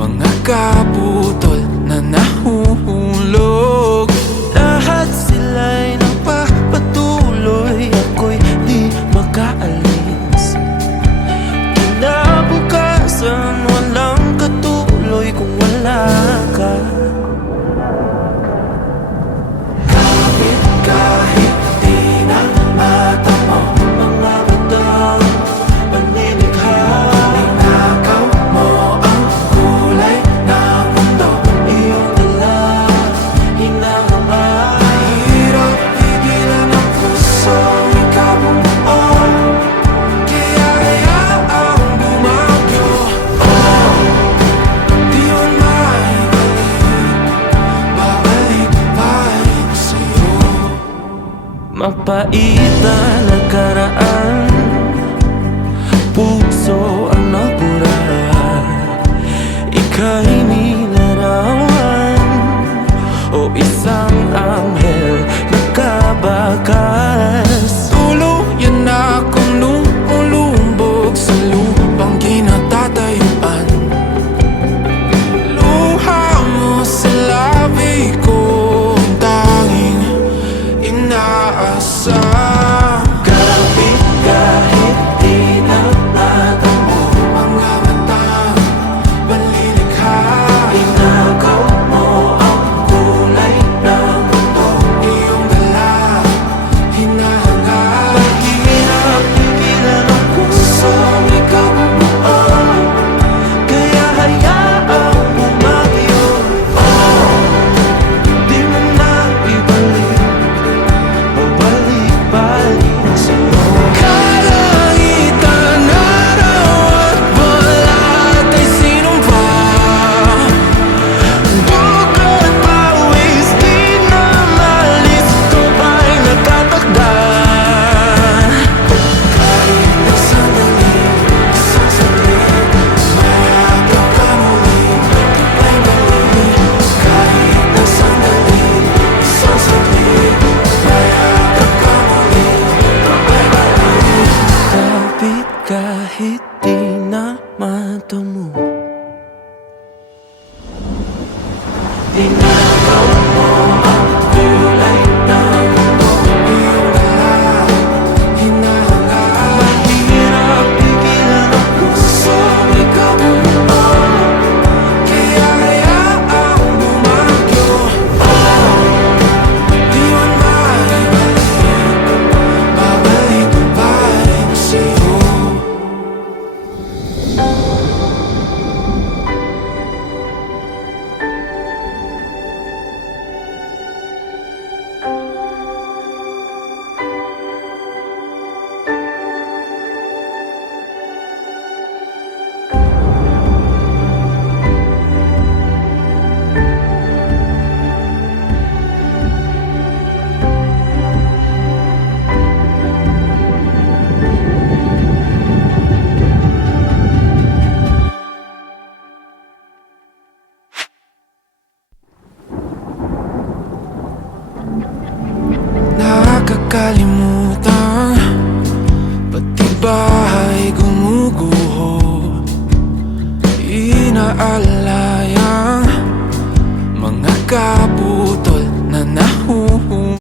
mga kaputol na nahuhulog. Lahat sila'y nagpapatuloy, ako'y di makaalis. Kinabukasan walang katuloy kung wala ka. Kahit di na mata mo, Mga batang panlilikha, ninakaw mo ang kulay ng mundo. iyong dala, hinahanga. Hirap pigilan ang pusong ikabumuo, kaya hayaang bumagyo. Di man maibalik, babalik pa rin sa'yo. Mapait na nakaraan, puso ang nabura. Ika'y nilarawan o isang anghel na kabakas. Tuluyan akong lumulumbog sa lupang kinatatayuan. Luha mo sa labi ko ang tanging inaasam. Kapit kahit di na mata mo, Mga matang panlilikha, inagaw mo ang kulay ng mundo. iyong dala, hinahanga. Mahirap pigilan ang pusong ikabumuo, kaya hayaang bumagyo. Di mo na ibalik, babalik pa rin sa'yo. Kalangitan, araw at balat ay sinumpa. Dugo't pawis di na malis, ito ay nakatakda. Kahit na sandali, isang saglit, mayakap ka muli, sabay balik. Kahit na sandali, isang saglit, mayakap ka muli, sabay balik. Kapit kahit di na mata mo, inagaw mo ang kulay ng mundo. Iyong dala, hinahanga. Mahirap pigilan ang pusong ikabumuo, Kaya hayaang bumagyo. Di man maibalik, babalik pa rin sa'yo. Nakakalimutan, pati bahay gumuguho. Inaalayang mga kaputol